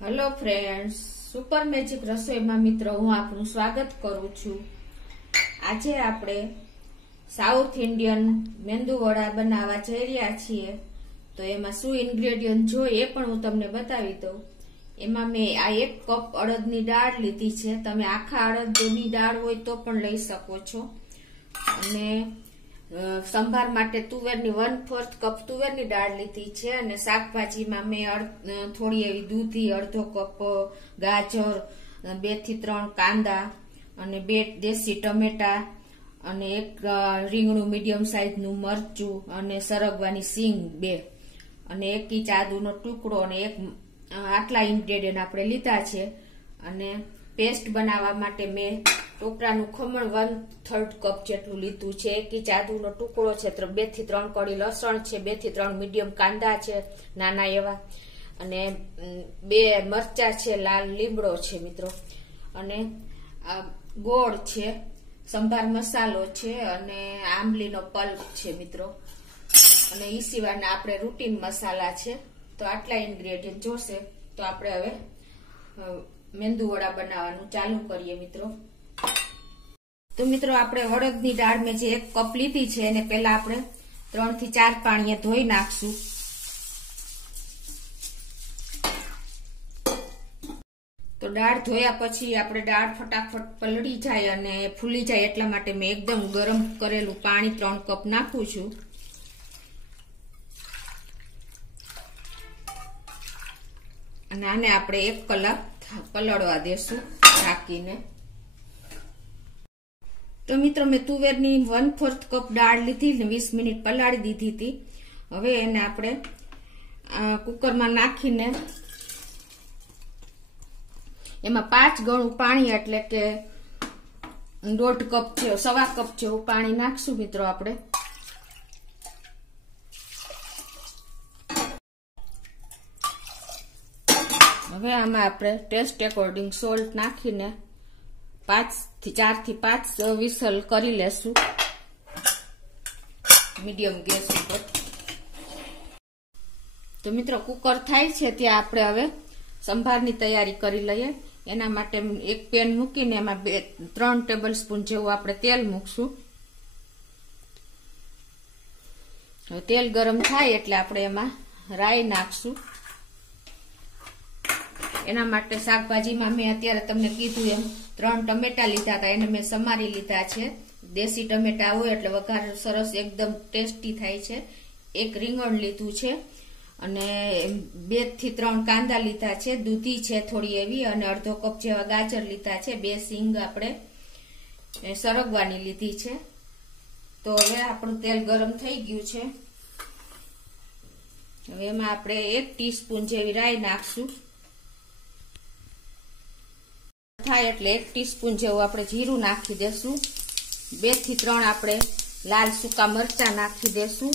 Hello friends, super magic રસોઈમાં મિત્રો હું આપનું સ્વાગત કરું છું। આજે આપણે સાઉથ ઇન્ડિયન મેંદુ વડા બનાવવા જઈ રહ્યા છીએ। તો એમાં શું ઇન્ગ્રેડિયન્ટ જોઈએ એ પણ હું તમને બતાવી દઉં। એમાં મેં આ 1 કપ અડદની દાળ લીધી છે। તમે આખા અડદની દાળ હોય તો પણ લઈ શકો છો। અને સંભાર માટે તુવેરની 1/4 કપ તુવેરની દાળ લીધી છે। અને શાકભાજીમાં મેં થોડી એવી દૂધી, અડધો કપ ગાજર, 2 થી 3 કાંદા અને 2 દેશી ટમેટા અને 1 રીંગણું મીડિયમ સાઈઝનું મરચું અને સરગવાની સિંગ 2 અને 1 ઇંચ આદુનો ટુકડો અને આટલા ઇન્ગ્રેડિયન્ટ આપણે લીધા છે। અને પેસ્ટ બનાવવા માટે મેં ટોપરાનું ખમણ 1/3 કપ જેટલું લીધું છે। 1 ઇંચ આદુનો ટુકડો છે, 2 થી 3 કળી લસણ છે, 2 થી 3 મીડિયમ કાંદા છે નાના એવા, અને 2 મરચા છે, લાલ લીમડો છે મિત્રો, અને ગોળ છે, સંભાર મસાલો છે અને આંબલીનો પલ્પ છે મિત્રો, અને ઈ સિવાયના આપણે રૂટીન મસાલા છે। તો આટલા ઇન્ગ્રેડિયન્ટ જોશે। તો આપણે હવે મેંદુ વડા બનાવવાનું ચાલુ કરીએ મિત્રો। તો મિત્રો આપણે અડદની દાળ મેં જે 1 કપ લીધી છે એને પહેલા આપણે 3 થી 4 પાણીએ ધોઈ નાખશું। તો દાળ ધોયા પછી આપણે દાળ ફટાફટ પલળી જાય અને ફૂલી જાય એટલા માટે મેં એકદમ ગરમ કરેલું પાણી 3 કપ નાખું છું। અને આને આપણે 1 કલાક પલળવા દેશું ઢાંકીને। તો મિત્રો મેં તુવેરની 1/4 કપ દાળ લીધી ને 20 મિનિટ પલાળી દીધી હતી। હવે એને આપણે કુકરમાં નાખીને એમાં 5 ગણું પાણી એટલે કે 1.5 કપ છે, 1.25 કપ જેવું પાણી નાખશું મિત્રો આપણે। હવે આમાં આપણે ટેસ્ટ એકોર્ડિંગ સોલ્ટ નાખીને 4 થી 5 વિસલ કરી લેશું મીડિયમ ગેસ ઉપર। તો મિત્રો કુકર થાય છે ત્યાં આપણે હવે સંભારની તૈયારી કરી લઈએ। એના માટે એક પેન મૂકીને એમાં 3 ટેબલ સ્પૂન જેવું આપણે તેલ મૂકશું। હવે તેલ ગરમ થાય એટલે આપણે એમાં રાઈ નાખશું। એના માટે શાકભાજીમાં મેં અત્યારે તમને કીધું એમ 3 ટમેટા લીધા હતા, એને મેં સમારી લીધા છે। દેશી ટમેટા હોય એટલે વઘાર સરસ એકદમ ટેસ્ટી થાય છે। 1 રીંગણ લીધું છે અને 2 થી 3 કાંદા લીધા છે, દૂધી છે થોડી એવી, અને અડધો કપ જેવા ગાજર લીધા છે, 2 સિંગ આપણે સરગવાની લીધી છે। તો હવે આપણું તેલ ગરમ થઈ ગયું છે। હવે એમાં આપણે 1 ટીસ્પૂન જેવી રાઈ નાખશું। થાય એટલે 1 ટીસ્પૂન જેવું આપણે જીરું નાખી દેશું। 2 થી 3 આપણે લાલ સૂકા મરચા નાખી દેશું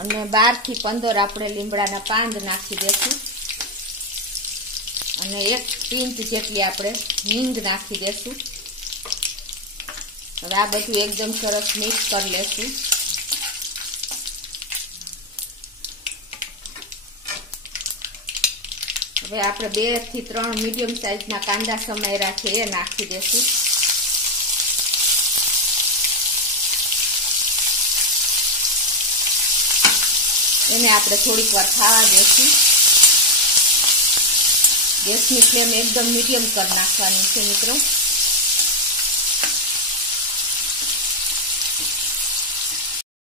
અને 12 થી 15 આપણે લીમડાના પાન નાખી દેશું અને 1 પિંચ જેટલી આપણે હિંગ નાખી દેશું। હવે આ બધું એકદમ સરસ મિક્સ કરી લેશું। હવે આપણે 2 થી 3 મીડિયમ સાઈઝના કાંદા સમાર્યા છે એ નાખી દેશું। એને આપણે થોડીક વાર ખાવા દેશું। ગેસની ફ્લેમ એકદમ મીડિયમ કરી નાખવાની છે મિત્રો।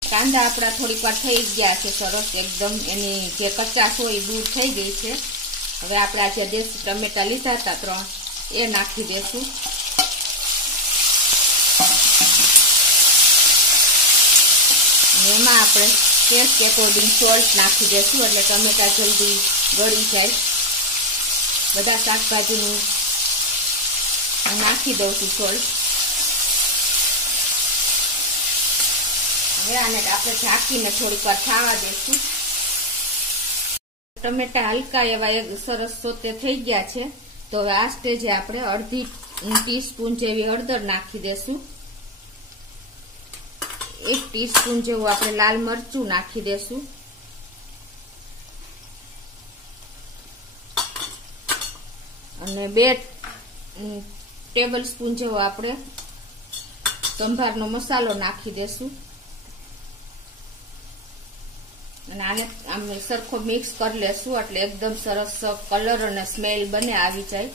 કાંદા આપણા થોડીક વાર થઈ ગયા છે સરસ એકદમ, એની જે કચાશ હોય દૂર થઈ ગઈ છે। હવે આપણે આ જે દેશી ટમેટા લીધા હતા 3 એ નાખી દેશું। એમાં આપણે ટેસ્ટ એકોર્ડિંગ સોલ્ટ નાખી દેશું એટલે ટમેટા જલ્દી ગળી જાય। બધા શાકભાજીનું નાખી દઉં છું સોલ્ટ। હવે આને આપણે ઢાંકીને થોડીક વાર ખાવા દેશું। ટમેટા હલકા એવા સરસ સોતે થઈ ગયા છે। તો હવે આ સ્ટેજે આપણે 1/2 ટીસ્પૂન જેવી હળદર નાખી દેશું। 1 ટીસ્પૂન જેવું આપણે લાલ મરચું નાખી દેશું। અને 2 ટેબલ સ્પૂન જેવો આપણે સંભારનો મસાલો નાખી દેશું અને આને આમ સરખો મિક્સ કરી લેશું એટલે એકદમ સરસ કલર અને સ્મેલ બને આવી જાય.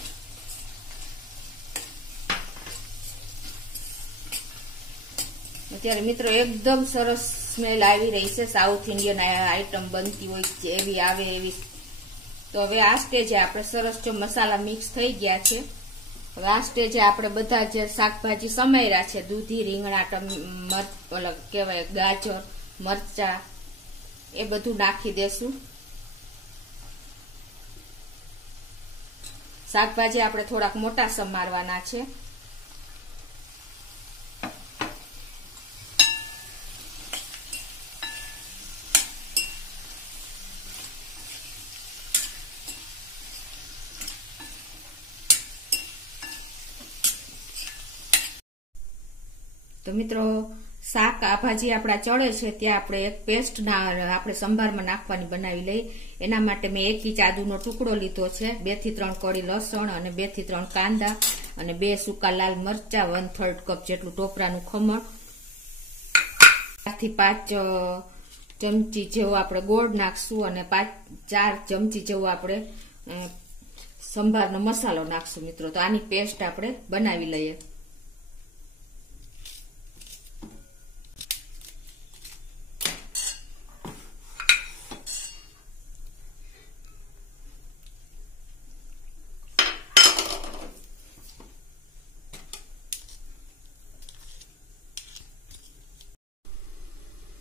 અત્યારે મિત્રો એકદમ સરસ સ્મેલ આવી રહી છે. સાઉથ ઇન્ડિયન આઈટમ બનતી હોય એવી આવે એવી. તો હવે આ સ્ટેજે આપણે સરસ જો મસાલા મિક્સ થઈ ગયા છે. હવે આ સ્ટેજે આપણે બધા જે શાકભાજી સમાર્યા છે, દૂધી, રીંગણા, કેવાય ગાજર, મરચા, એ બધું નાખી દેશું. શાકભાજી આપણે થોડાક મોટા સમારવાના છે. તો મિત્રો શાક આ ભાજી આપણા ચડે છે ત્યાં આપણે એક પેસ્ટ આપણે સંભારમાં નાખવાની બનાવી લઈ. એના માટે મેં 1 ઇંચ આદુનો ટુકડો લીધો છે, 2 થી 3 કળી લસણ અને 2 થી 3 કાંદા અને 2 સૂકા લાલ મરચા, 1/3 કપ જેટલું ટોપરાનું ખમણ, 4 થી 5 ચમચી જેવો આપણે ગોળ નાખશું અને 4 ચમચી જેવો આપણે સંભારનો મસાલો નાખશું મિત્રો. તો આની પેસ્ટ આપણે બનાવી લઈએ.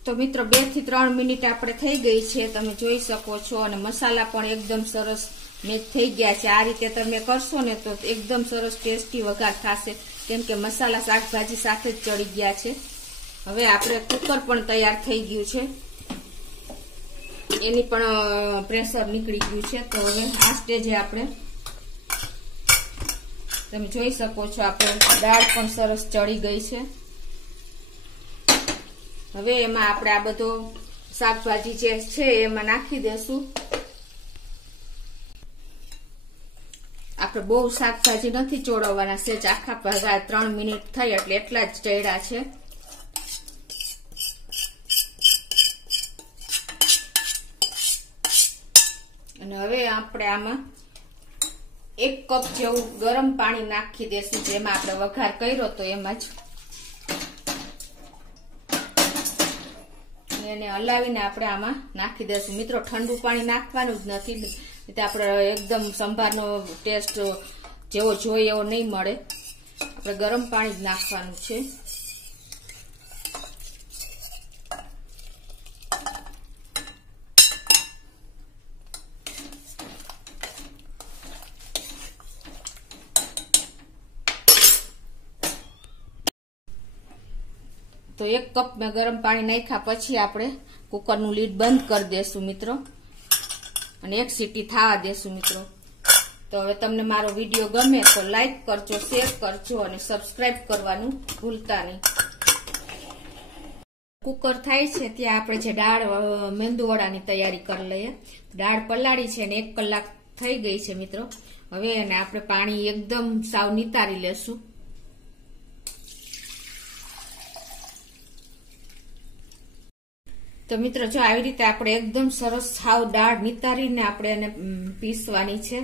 તો મિત્રો 2 થી 3 મિનિટ આપણે થઈ ગઈ છે, તમે જોઈ શકો છો. અને મસાલા પણ એકદમ સરસ મેચ થઈ ગયા છે. આ રીતે તમે કરશો ને તો એકદમ સરસ ટેસ્ટી વઘાર થશે, કેમ કે મસાલા શાકભાજી સાથે જ ચડી ગયા છે. હવે આપણે કુકર પણ તૈયાર થઈ ગયું છે, એની પણ પ્રેશર નીકળી ગયું છે. તો હવે આ સ્ટેજે આપણે તમે જોઈ શકો છો આપણે દાળ પણ સરસ ચડી ગઈ છે. હવે એમાં આપણે આ બધો શાકભાજી જે છે એમાં નાખી દેશું. આપણે બહુ શાકભાજી નથી ચોળવવાના, સેજ આખા ભગા 3 મિનિટ થઈ એટલે એટલા જ ચડ્યા છે. અને હવે આપણે આમાં 1 કપ જેવું ગરમ પાણી નાખી દેશું, જેમાં આપણે વઘાર કર્યો તો એમાં જ. એને હલાવીને આપણે આમાં નાખી દેશું. મિત્રો ઠંડુ પાણી નાખવાનું જ નથી, એટલે આપણે એકદમ સંભારનો ટેસ્ટ જેવો જોઈએ એવો નહીં મળે. આપણે ગરમ પાણી જ નાખવાનું છે. તો 1 કપ મેં ગરમ પાણી નાખ્યા પછી આપણે કુકરનું લીડ બંધ કરી દેશું મિત્રો, અને 1 સીટી થવા દેશું મિત્રો. તો હવે તમને મારો વિડીયો ગમે તો લાઈક કરજો, શેર કરજો અને સબસ્ક્રાઇબ કરવાનું ભૂલતા નહીં. કુકર થાય છે ત્યાં આપણે જે દાળ મેંદુવડાની તૈયારી કરી લઈએ. દાળ પલાળી છે અને 1 કલાક થઈ ગઈ છે મિત્રો. હવે એને આપણે પાણી એકદમ સાવ નિતારી લેશું. તો મિત્રો જો આવી રીતે આપણે એકદમ સરસ સાવ દાળ નિતારીને આપણે એને પીસવાની છે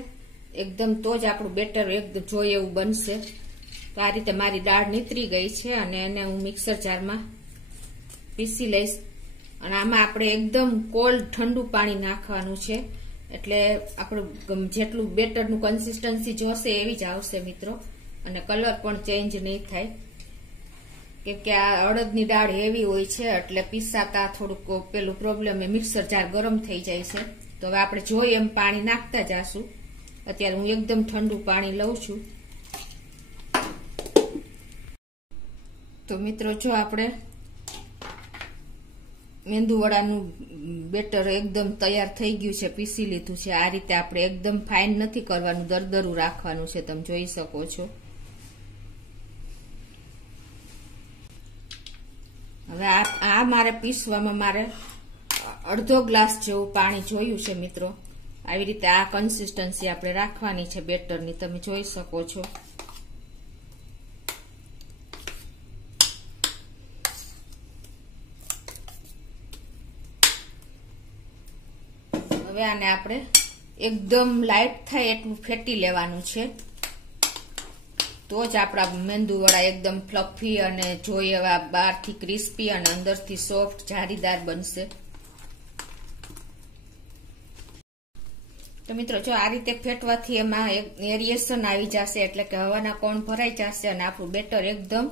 એકદમ, તો જ આપણું બેટર એકદમ જોઈએ એવું બનશે. તો આ રીતે મારી દાળ નીતરી ગઈ છે અને એને હું મિક્સર જારમાં પીસી લઈશ. અને આમાં આપણે એકદમ કોલ્ડ ઠંડુ પાણી નાખવાનું છે, એટલે આપણું જેટલું બેટરનું કન્સિસ્ટન્સી જોશે એવી જ આવશે મિત્રો, અને કલર પણ ચેન્જ નહીં થાય. કેમ કે આ અડદની દાળ હેવી હોય છે એટલે પીસાતા થોડુંક પેલું પ્રોબ્લેમ, મિક્સર જાર ગરમ થઈ જાય છે. તો હવે આપણે જોઈએ એમ પાણી નાખતા જાશું. અત્યારે હું એકદમ ઠંડુ પાણી લઉં છું. તો મિત્રો જો આપણે મેંદુવડાનું બેટર એકદમ તૈયાર થઈ ગયું છે, પીસી લીધું છે. આ રીતે આપણે એકદમ ફાઇન નથી કરવાનું, દરદરું રાખવાનું છે, તમે જોઈ શકો છો. હવે આ મારે પીસવામાં મારે 1/2 ગ્લાસ જેવું પાણી જોયું છે મિત્રો. આવી રીતે આ કન્સિસ્ટન્સી આપણે રાખવાની છે બેટરની, તમે જોઈ શકો છો. હવે આને આપણે એકદમ લાઇટ થાય એટલું ફેટી લેવાનું છે, તો જ આપણા મેંદુવડા એકદમ ફ્લફી અને જોઈએ એવા બહારથી ક્રિસ્પી અને અંદરથી સોફ્ટ જારીદાર બનશે. તો મિત્રો જો આ રીતે ફેટવાથી એમાં એક એરિએશન આવી જશે, એટલે કે હવાના કોણ ભરાઈ જશે અને આપણું બેટર એકદમ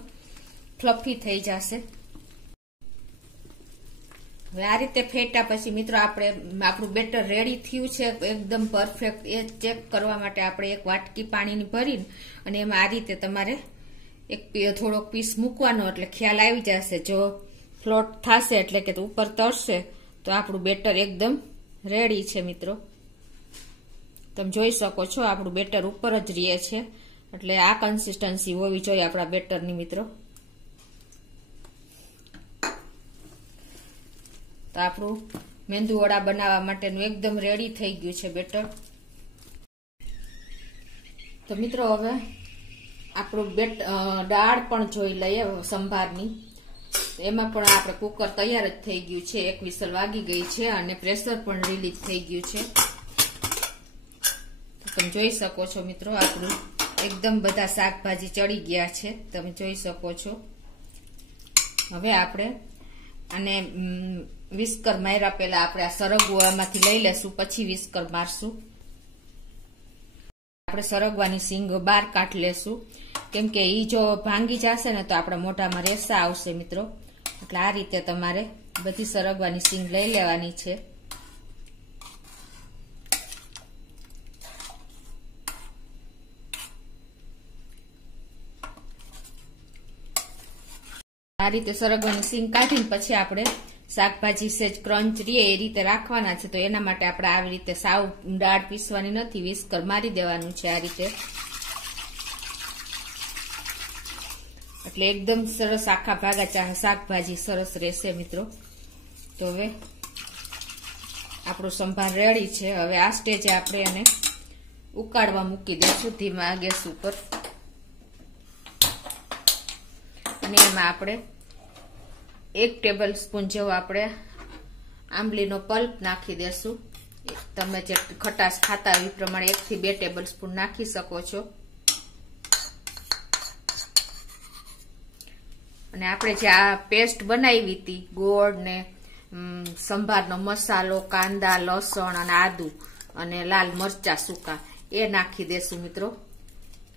ફ્લફી થઈ જશે. હવે આ રીતે ફેટ્યા પછી મિત્રો આપણે આપણું બેટર રેડી થયું છે એકદમ પરફેક્ટ, એ ચેક કરવા માટે આપણે એક વાટકી પાણીની ભરીને અને એમાં આ રીતે તમારે એક થોડોક પીસ મૂકવાનો, એટલે ખ્યાલ આવી જશે. જો ફ્લોટ થશે એટલે કે ઉપર તરશે તો આપણું બેટર એકદમ રેડી છે. મિત્રો તમે જોઈ શકો છો આપણું બેટર ઉપર જ રહે છે, એટલે આ કન્સિસ્ટન્સી હોવી જોઈએ આપણા બેટરની. મિત્રો તો આપણું મેંદુવડા બનાવવા માટેનું એકદમ રેડી થઈ ગયું છે બેટર. તો મિત્રો હવે આપણું દાળ પણ જોઈ લઈએ સંભારની. એમાં પણ આપણે કુકર તૈયાર જ થઈ ગયું છે, એક વિસલ વાગી ગઈ છે અને પ્રેશર પણ રિલીઝ થઈ ગયું છે. તમે જોઈ શકો છો મિત્રો આપણું એકદમ બધા શાકભાજી ચડી ગયા છે, તમે જોઈ શકો છો. હવે આપણે અને વિસ્કર માર્યા પહેલા આપણે આ સરગવો એમાંથી લઈ લેશું, પછી વિસ્કર મારશું. આપણે સરગવાની સિંગ બહાર કાઢ લેશું, કેમ કે ઈ જો ભાંગી જશે ને તો આપણા મોઢામાં રેસા આવશે મિત્રો. એટલે આ રીતે તમારે બધી સરગવાની સિંગ લઈ લેવાની છે. આ રીતે સરગવાની સિંગ કાઢીને પછી આપણે શાકભાજી સેજ ક્રંચ રીએ એ રીતે રાખવાના છે. તો એના માટે આપણે આવી રીતે સાવ દાળ પીસવાની નથી, વિસ્કર મારી દેવાનું છે આ રીતે, એટલે એકદમ સરસ આખા ભાગા શાકભાજી સરસ રહેશે મિત્રો. તો હવે આપણું સંભાર રેડી છે. હવે આ સ્ટેજે આપણે એને ઉકાળવા મૂકી દઈશું ધીમા ગેસ ઉપર, અને એમાં આપણે 1 ટેબલ સ્પૂન જેવો આપણે આંબલીનો પલ્પ નાખી દેશું. તમે જે ખટાશ ખાતા હોય એ પ્રમાણે 1 થી 2 ટેબલ સ્પૂન નાખી શકો છો. અને આપણે જે આ પેસ્ટ બનાવી હતી ગોળ ને સંભારનો મસાલો, કાંદા, લસણ અને આદુ અને લાલ મરચા સૂકા એ નાખી દેશું મિત્રો.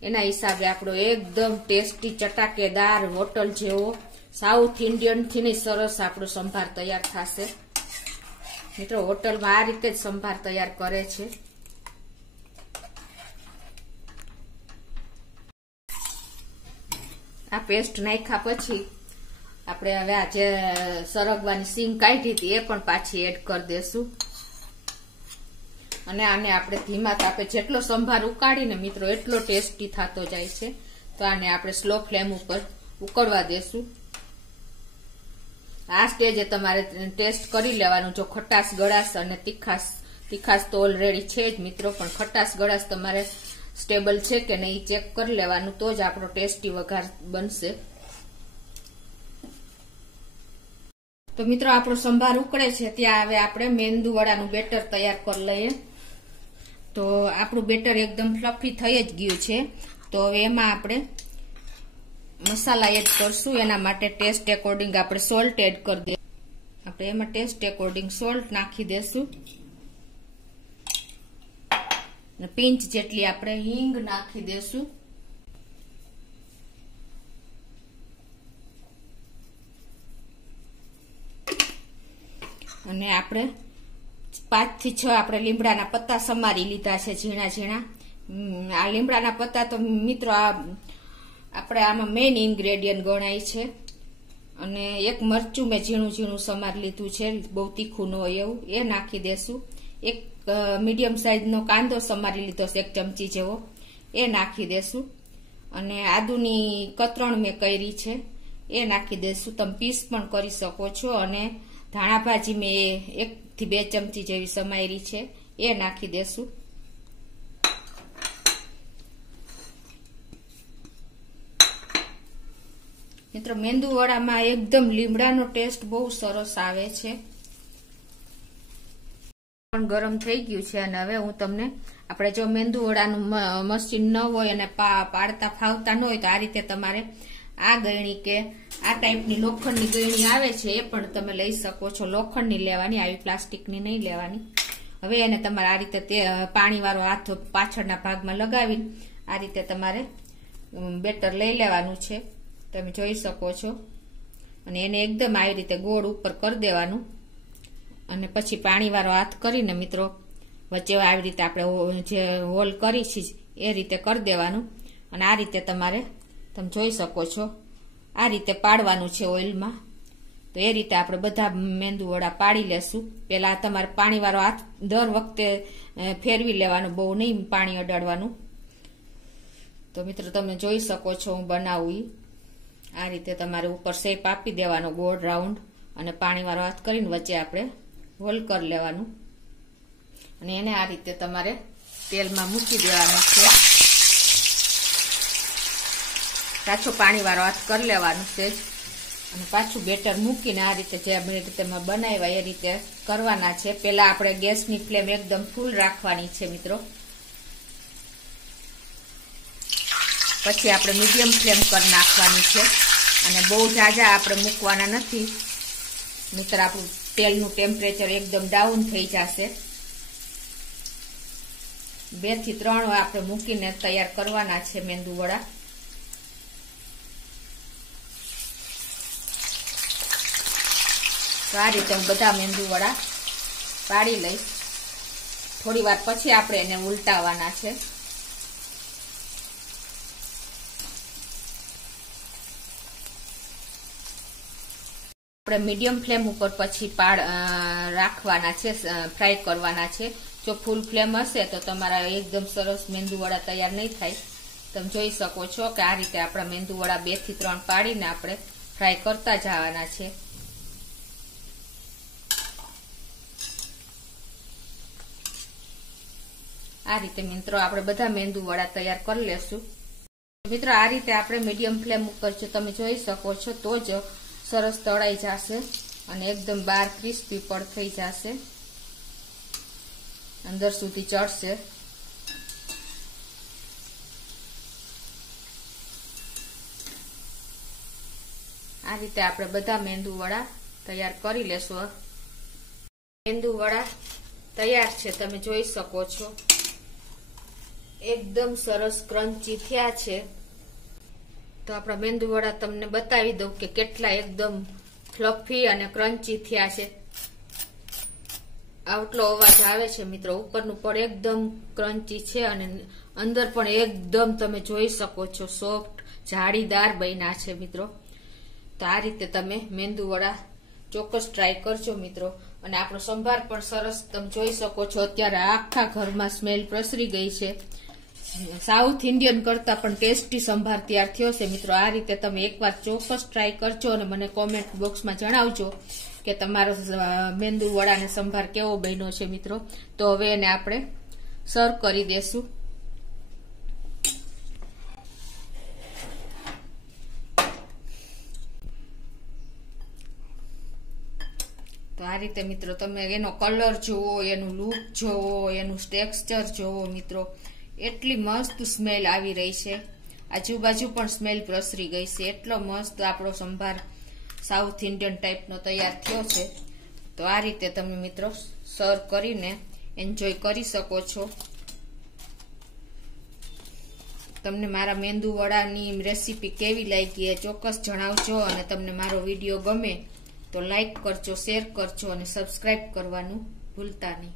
એના હિસાબે આપણો એકદમ ટેસ્ટી ચટાકેદાર હોટલ જેવો સાઉથ ઇન્ડિયન થી સરસ આપણો સંભાર તૈયાર થશે મિત્રો. હોટલમાં આ રીતે જ સંભાર તૈયાર કરે છે. આ પેસ્ટ નાખ્યા પછી આપણે હવે આ જે સરગવાની સિંગ કાઢી હતી એ પણ પાછી એડ કરી દેશું, અને આને આપણે ધીમા તાપે જેટલો સંભાર ઉકાળીને મિત્રો એટલો ટેસ્ટી થતો જાય છે. તો આને આપણે સ્લો ફ્લેમ ઉપર ઉકળવા દેશું. આ સ્ટેજે તમારે ટેસ્ટ કરી લેવાનું, જો ખટાશ ગળાશ અને તીખાશ તો ઓલરેડી છે જ મિત્રો, પણ ખટાશ ગળાશ તમારે સ્ટેબલ છે કે નહીં ચેક કરી લેવાનું, તો જ આપણો ટેસ્ટી વઘાર બનશે. તો મિત્રો આપણો સંભાર ઉકળે છે ત્યાં હવે આપણે મેંદુવડાનું બેટર તૈયાર કરી લઈએ. તો આપણું બેટર એકદમ ફ્લફી થઈ જ ગયું છે. તો હવે એમાં આપણે મસાલા એડ કરશું. એના માટે ટેસ્ટ એકોર્ડિંગ આપણે સોલ્ટ એડ કરી દે. આપણે એમાં ટેસ્ટ એકોર્ડિંગ સોલ્ટ નાખી દેશું, પિંચ જેટલી આપણે હિંગ નાખી દેશું. અને આપણે 5 થી 6 આપણે લીમડાના પત્તા સમારી લીધા છે ઝીણા ઝીણા. આ લીમડાના પત્તા તો મિત્રો આપણે આમાં મેઇન ઇન્ગ્રેડિયન્ટ ગણાય છે. અને એક મરચું મેં ઝીણું ઝીણું સમારી લીધું છે, બહુ તીખું ન હોય એવું, એ નાખી દેશું. એક મીડિયમ સાઈઝનો કાંદો સમારી લીધો છે 1 ચમચી જેવો, એ નાખી દેશું. અને આદુની કતરણ મેં કરી છે એ નાખી દેશું. તમે પીસ પણ કરી શકો છો. અને ધાણા ભાજી મેં 1 થી 2 ચમચી જેવી સમારી છે એ નાખી દેશું. મિત્રો મેંદુવડામાં એકદમ લીમડાનો ટેસ્ટ બહુ સરસ આવે છે. પણ ગરમ થઈ ગયું છે અને હવે હું તમને આપણે જો મેંદુવડાનું મશીન ન હોય અને પાડતા ફાવતા ન હોય તો આ રીતે તમારે આ ગયણી કે આ ટાઈપની લોખંડની ગયણી આવે છે એ પણ તમે લઈ શકો છો. લોખંડની લેવાની, આવી પ્લાસ્ટિકની નહીં લેવાની. હવે એને તમારે આ રીતે પાણીવાળો હાથ પાછળના ભાગમાં લગાવીને આ રીતે તમારે બેટર લઈ લેવાનું છે. તમે જોઈ શકો છો. અને એને એકદમ આવી રીતે ગોળ ઉપર કરી દેવાનું અને પછી પાણીવાળો હાથ કરીને મિત્રો વચ્ચે આવી રીતે આપણે જે હોલ કરી છે એ રીતે કરી દેવાનું. અને આ રીતે તમારે તમે જોઈ શકો છો આ રીતે પાડવાનું છે ઓઇલમાં. તો એ રીતે આપણે બધા મેંદુવડા પાડી લેશું. પેલા તમારે પાણીવાળો હાથ દર વખતે ફેરવી લેવાનું, બહુ નહીં પાણી અડાડવાનું. તો મિત્રો તમે જોઈ શકો છો હું બનાવું આ રીતે તમારે ઉપર શેપ આપી દેવાનો ગોળ રાઉન્ડ અને પાણીવાળો હાથ કરીને વચ્ચે આપણે હોલ કરી લેવાનું અને એને આ રીતે તમારે તેલમાં મૂકી દેવાનું છે. પાછું પાણીવાળો હાથ કરી લેવાનું છે અને પાછું બેટર મૂકીને આ રીતે જે રીતે બનાવ્યા એ રીતે કરવાના છે. પેલા આપણે ગેસની ફ્લેમ એકદમ ફૂલ રાખવાની છે મિત્રો. પછી આપણે મીડિયમ ફ્લેમ કરી નાખવાની છે અને બહુ ઝાઝા આપણે મૂકવાના નથી, નહીતર આપણું તેલનું ટેમ્પરેચર એકદમ ડાઉન થઈ જશે. 2 થી 3 આપણે મૂકીને તૈયાર કરવાના છે મેંદુવડા. તો આ રીતે હું બધા મેંદુવડા પાડી લઈશ. થોડી વાર પછી આપણે એને ઉલટાવવાના છે. આપણે મીડિયમ ફ્લેમ ઉપર પછી રાખવાના છે, ફ્રાય કરવાના છે. જો ફૂલ ફ્લેમ હશે તો તમારા એકદમ સરસ મેંદુવડા તૈયાર નહીં થાય. તમે જોઈ શકો છો કે આ રીતે આપણા મેંદુવડા 2 થી 3 પાડીને આપણે ફ્રાય કરતા જવાના છે. આ રીતે મિત્રો આપણે બધા મેંદુવડા તૈયાર કરી લેશું. મિત્રો આ રીતે આપણે મીડિયમ ફ્લેમ ઉપર જો તમે જોઈ શકો છો તો જ સરસ તળાઈ જશે અને એકદમ બહાર ક્રિસ્પી પણ થઈ જશે, અંદર સુધી ચડશે. આ રીતે આપણે બધા મેંદુવડા તૈયાર કરી લેશું. મેંદુવડા તૈયાર છે, તમે જોઈ શકો છો. એકદમ સરસ ક્રન્ચી થયા છે. તો આપણા મેંદુવડા તમને બતાવી દઉં કે કેટલા એકદમ ફ્લફી અને ક્રન્ચી થયા છે. આટલો અવાજ આવે છે મિત્રો. ઉપરનું પણ એકદમ ક્રન્ચી છે અને અંદર પણ એકદમ તમે જોઈ શકો છો સોફ્ટ જાળીદાર બન્યા છે મિત્રો. તો આ રીતે તમે મેંદુવડા ચોક્કસ ટ્રાય કરજો મિત્રો. અને આપણો સંભાર પણ સરસ તમે જોઈ શકો છો. અત્યારે આખા ઘરમાં સ્મેલ પ્રસરી ગઈ છે. સાઉથ ઇન્ડિયન કરતા પણ ટેસ્ટી સંભાર તૈયાર થયો છે મિત્રો. આ રીતે તમે એકવાર ચોક્કસ ટ્રાય કરજો અને મને કોમેન્ટ બોક્સમાં જણાવજો કે તમારો મેંદુવડા અને સંભાર કેવો બન્યો છે મિત્રો. તો હવે એને આપણે સર્વ કરી દેશું. તો આ રીતે મિત્રો તમે એનો કલર જોવો, એનું લુક જોવો, એનું ટેક્સચર જોવો મિત્રો. એટલી મસ્ત સ્મેલ આવી રહી છે. આજુબાજુ પણ સ્મેલ પ્રસરી ગઈ છે. એટલો મસ્ત આપણો સંભાર સાઉથ ઇન્ડિયન ટાઈપનો તૈયાર થયો છે. તો આ રીતે તમે મિત્રો સર્વ કરીને એન્જોય કરી શકો છો. તમને મારા મેંદુવડાની રેસીપી કેવી લાગી એ ચોક્કસ જણાવજો. અને તમને મારો વિડીયો ગમે તો લાઈક કરજો, શેર કરજો અને સબસ્ક્રાઈબ કરવાનું ભૂલતા નહીં.